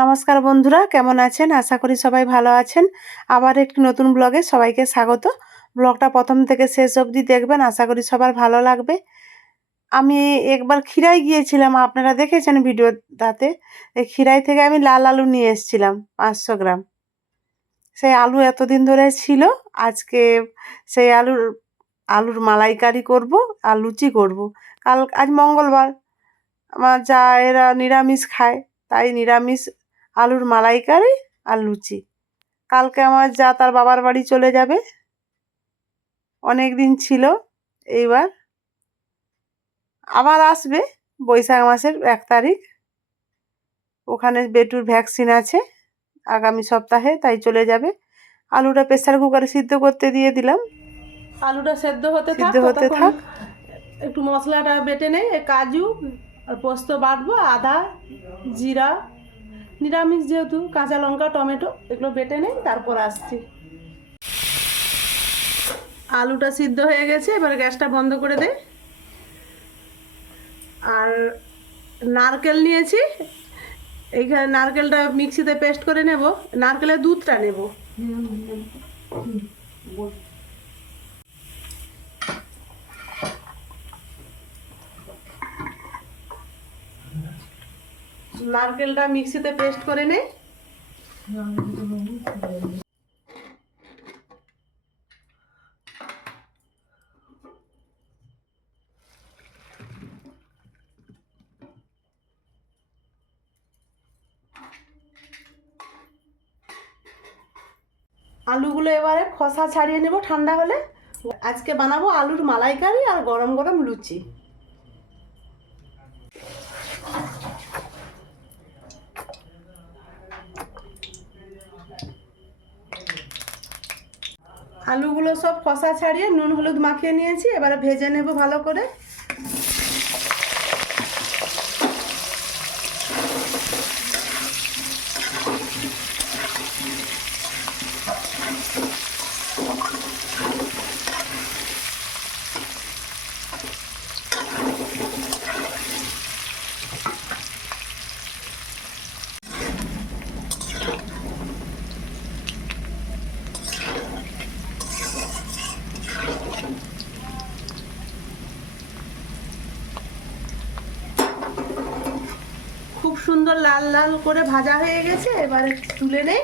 নমস্কার বন্ধুরা, কেমন আছেন? আশা করি সবাই ভালো আছেন। আবার একটি নতুন ব্লগে সবাইকে স্বাগত। ব্লগটা প্রথম থেকে শেষ অবধি দেখবেন, আশা করি সবার ভালো লাগবে। আমি একবার ক্ষীরাই গিয়েছিলাম, আপনারা দেখেছেন ভিডিওটাতে। এই ক্ষীরাই থেকে আমি লাল আলু নিয়ে এসেছিলাম 500 গ্রাম। সেই আলু এতদিন ধরে ছিল, আজকে সেই আলুর মালাইকারি করব আর লুচি করব। আজ মঙ্গলবার, আমার যা এরা নিরামিষ খায়, তাই নিরামিষ আলুর মালাইকারি আর লুচি। কালকে আমার যা তার বাবার বাড়ি চলে যাবে, অনেক দিন ছিল, এইবার আবার আসবে বৈশাখ মাসের 1 তারিখ। ওখানে বেটুর ভ্যাকসিন আছে আগামী সপ্তাহে, তাই চলে যাবে। আলুটা প্রেসার কুকারে সিদ্ধ করতে দিয়ে দিলাম। আলুটা সেদ্ধ হতে থাক। একটু মশলাটা বেটে নেই, কাজু আর পোস্ত বাটবো, আদা জিরা, নিরামিষ যেহেতু, কাঁচা লঙ্কা টমেটো এগুলো বেটে নেই, তারপর আসছি। আলুটা সিদ্ধ হয়ে গেছে, এবার গ্যাসটা বন্ধ করে দে। আর নারকেল নিয়েছি, এইখানে নারকেলটা মিক্সিতে পেস্ট করে নেব। নারকেলের দুধটা নেব। নারকেলটা মিক্সিতে পেস্ট করে নে। আলুগুলো এবারে খোসা ছাড়িয়ে নেব ঠান্ডা হলে। আজকে বানাবো আলুর মালাইকারি আর গরম গরম লুচি। আলুগুলো সব খোসা ছাড়িয়ে নুন হলুদ মাখিয়ে নিয়েছি, এবারে ভেজে নেব ভালো করে। খুব সুন্দর লাল লাল করে ভাজা হয়ে গেছে, এবারে তুলে নেই।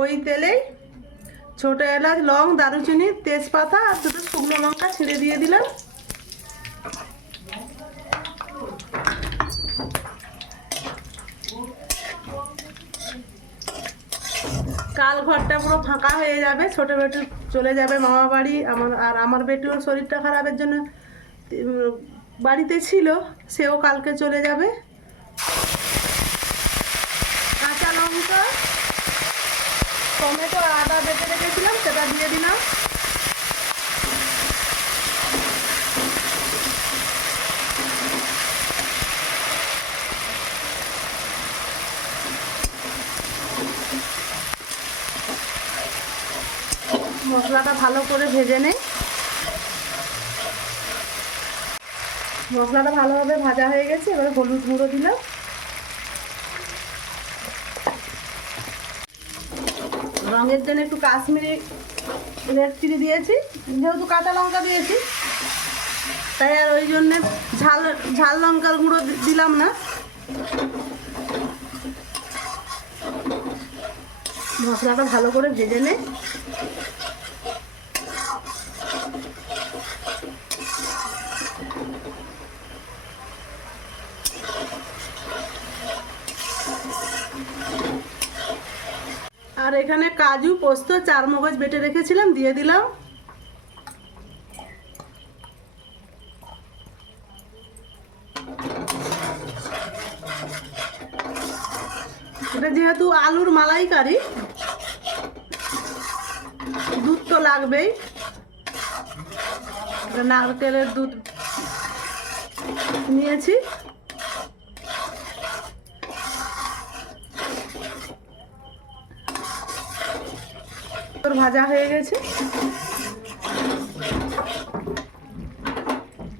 ওই তেলেই ছোট এলাচ লং দারুচিনি তেজপাতা আর দুটো শুকনো লঙ্কা ছিঁড়ে দিয়ে দিলাম। কাল ঘরটা পুরো ফাঁকা হয়ে যাবে, ছোট বেটু চলে যাবে মামা বাড়ি। আমার বেটুর শরীরটা খারাপের জন্য বাড়িতে ছিল, সেও কালকে চলে যাবে। কাঁচা লঙ্কা টমেটো আদা বেটে রেখেছিলাম, সেটা দিয়ে দিলাম। মশলাটা ভালো করে ভেজে নেই। মশলাটা ভালোভাবে ভাজা হয়ে গেছে, এবারে হলুদ গুঁড়ো দিলাম। রঙের জন্য একটু কাশ্মীরি রেড চিলি দিয়েছি, যেহেতু কাঁচা লঙ্কা দিয়েছি তাই আর ওই জন্যে ঝাল লঙ্কার গুঁড়ো দিলাম না। মশলাটা ভালো করে ভেজে নেই। আর এখানে কাজু পোস্ত চারমগজ বেটে রেখেছিলাম, দিয়ে দিলাম। এটা যেহেতু আলুর মালাইকারি, দুধ তো লাগবেই। নারকেলের দুধ নিয়েছি, ভাজা হয়ে গেছে।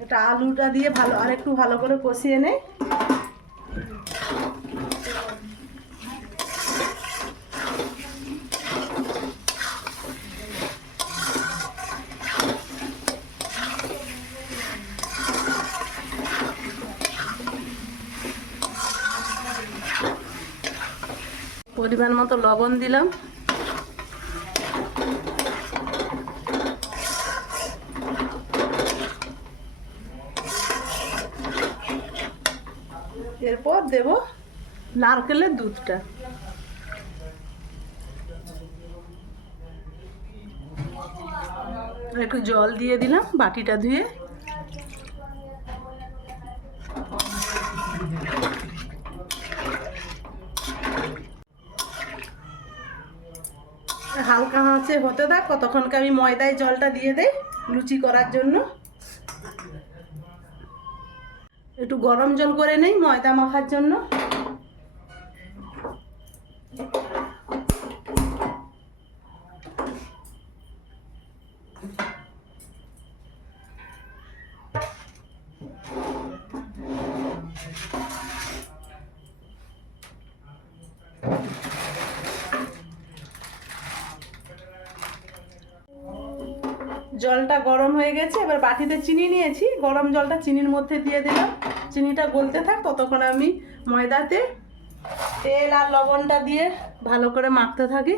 এটা আলুটা দিয়ে আরেকটু ভালো করে কষিয়ে নেই। পরিমাণ মতো লবণ দিলাম। এরপর দেব নারকেলের দুধটা। একটু জল দিয়ে দিলাম বাটিটা ধুয়ে। হালকা আঁচে হতে থাক, ততক্ষণকে আমি ময়দায় জলটা দিয়ে দেই লুচি করার জন্য। একটু গরম জল করে নেই ময়দা মাখার জন্য। জলটা গরম হয়ে গেছে, এবার বাটিতে চিনি নিয়েছি, গরম জলটা চিনির মধ্যে দিয়ে দিলাম। চিনিটা গলতে থাক, ততক্ষণ আমি ময়দাতে তেল আর লবণটা দিয়ে ভালো করে মাখতে থাকি।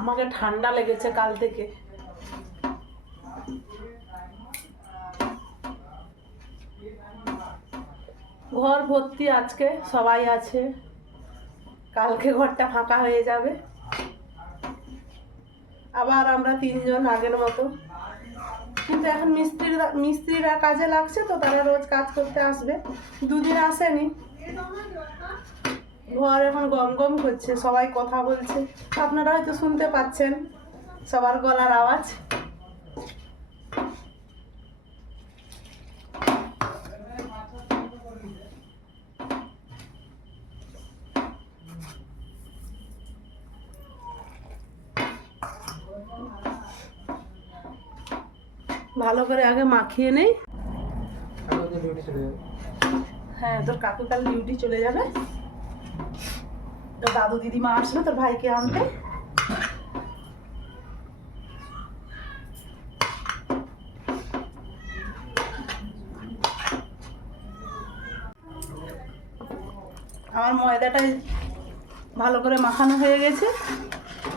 আমাকে ঠান্ডা লেগেছে কাল থেকে। ঘর ভর্তি, আজকে সবাই আছে, কালকে ঘরটা ফাঁকা হয়ে যাবে। আবার আমরা 3 জন আগের মতো। কিন্তু এখন মিস্ত্রিরা কাজে লাগছে, তো তারা রোজ কাজ করতে আসবে। 2 দিন আসেনি। ঘর এখন গম গম করছে, সবাই কথা বলছে, আপনারা হয়তো শুনতে পাচ্ছেন সবার গলার আওয়াজ। ভালো করে আগে মাখিয়ে নেই। হ্যাঁ, তোর কাকু কাল ডিউটি চলে যাবে। তোর দাদু দিদিমা আসবে তোর ভাইকে আনতে। আমার ময়দাটা ভালো করে মাখানো হয়ে গেছে।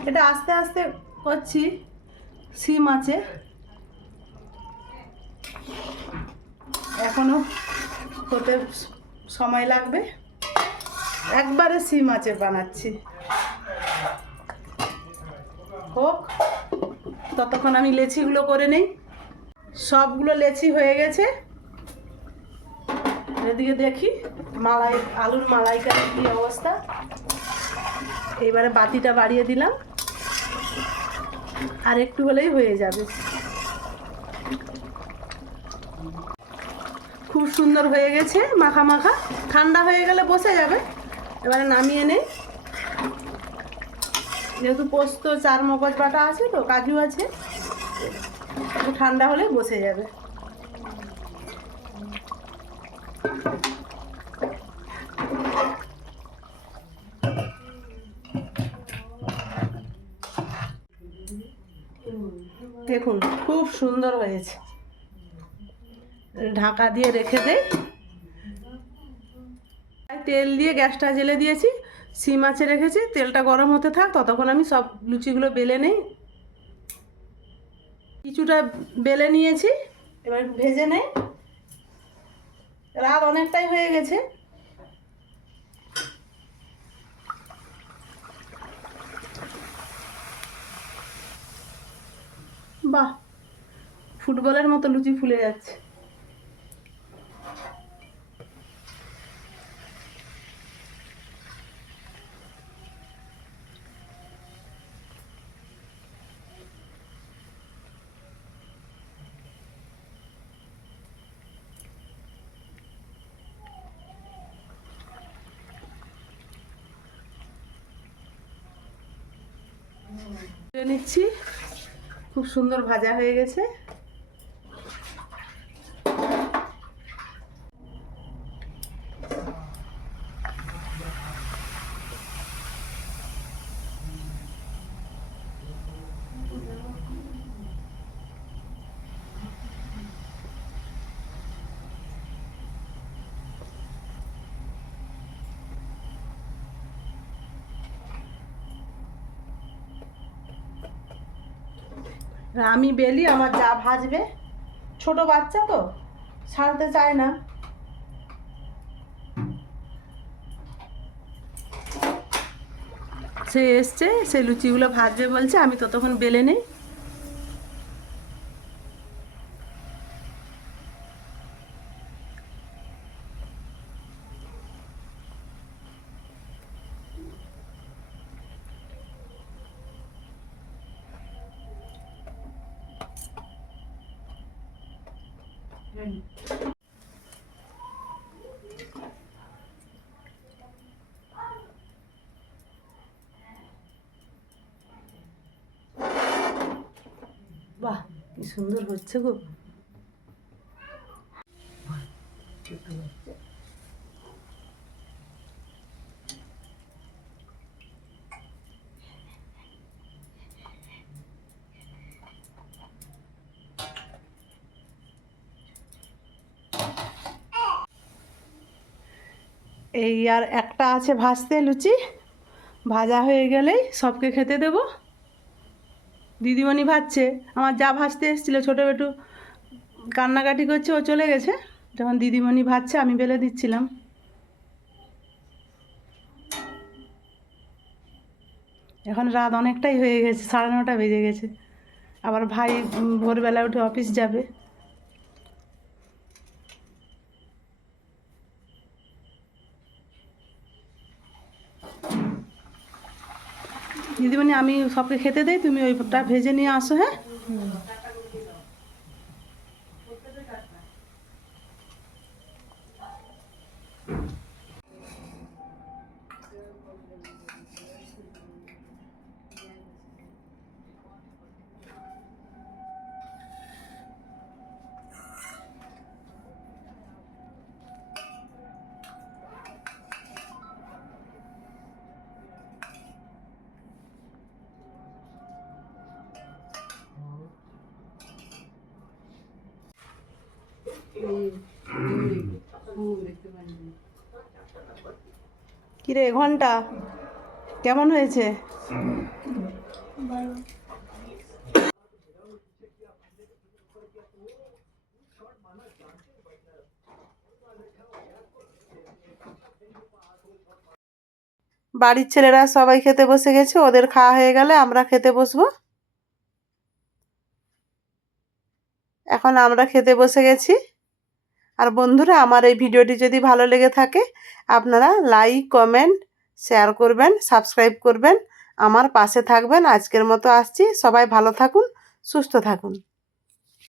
এটা আস্তে আস্তে করছি, সিম আছে, এখনো হতে সময় লাগবে। একবারে সিম আছে বানাচ্ছি, হোক ততক্ষণ আমি লেচিগুলো করে নেই। সবগুলো লেচি হয়ে গেছে। এদিকে দেখি আলুর মালাইকারির কি অবস্থা। এবারে বাতিটা বাড়িয়ে দিলাম, আর একটু হলেই হয়ে যাবে। খুব সুন্দর হয়ে গেছে মাখা মাখা। ঠান্ডা হয়ে গেলে বসে যাবে। এবারে নামিয়ে নেই। যেহেতু পোস্ত, চার মগজ বাটা আছে, তো কাজু আছে, একটু ঠান্ডা হলে বসে যাবে। দেখুন খুব সুন্দর হয়েছে। ঢাকা দিয়ে রেখে দেই। তেল দিয়ে গ্যাসটা জ্বেলে দিয়েছি, সিম আছে রেখেছি, তেলটা গরম হতে থাক, ততক্ষণ আমি সব লুচিগুলো বেলে নেই। কিছুটা বেলে নিয়েছি, এবার ভেজে নেই। রাত অনেকটাই হয়ে গেছে। বাহ, ফুটবলের মতো লুচি ফুলে যাচ্ছে। নিচ্ছি, খুব সুন্দর ভাজা হয়ে গেছে। আমি বেলি, আমার যা ভাজবে, ছোট বাচ্চা তো ছাড়তে চায় না। সে এসছে, সে লুচিগুলো ভাজবে বলছে, আমি ততক্ষণ বেলে নেই। বাহ, কি সুন্দর হচ্ছে গো। এই আর একটা আছে ভাজতে লুচি, ভাজা হয়ে গেলেই সবকে খেতে দেবো। দিদিমণি ভাজছে, আমার যা ভাজতে এসেছিলো ছোটো বেটু কান্নাকাটি করছে, ও চলে গেছে। যখন দিদিমণি ভাজছে আমি বেলে দিচ্ছিলাম। এখন রাত অনেকটাই হয়ে গেছে, 9:30 বেজে গেছে। আবার ভাই ভোরবেলা উঠে অফিস যাবে। দিদিমণি আমি সবকে খেতে দেই, তুমি ওইটা ভেজে নিয়ে আসো। হ্যাঁ, কিরে ঘন্টা কেমন হয়েছে? বাড়ির ছেলেরা সবাই খেতে বসে গেছে, ওদের খাওয়া হয়ে গেলে আমরা খেতে বসবো। এখন আমরা খেতে বসে গেছি। আর বন্ধুরা, আমার এই ভিডিওটি যদি ভালো লেগে থাকে আপনারা লাইক, কমেন্ট, শেয়ার করবেন, সাবস্ক্রাইব করবেন, আমার পাশে থাকবেন। আজকের মতো আসছি, সবাই ভালো থাকুন, সুস্থ থাকুন।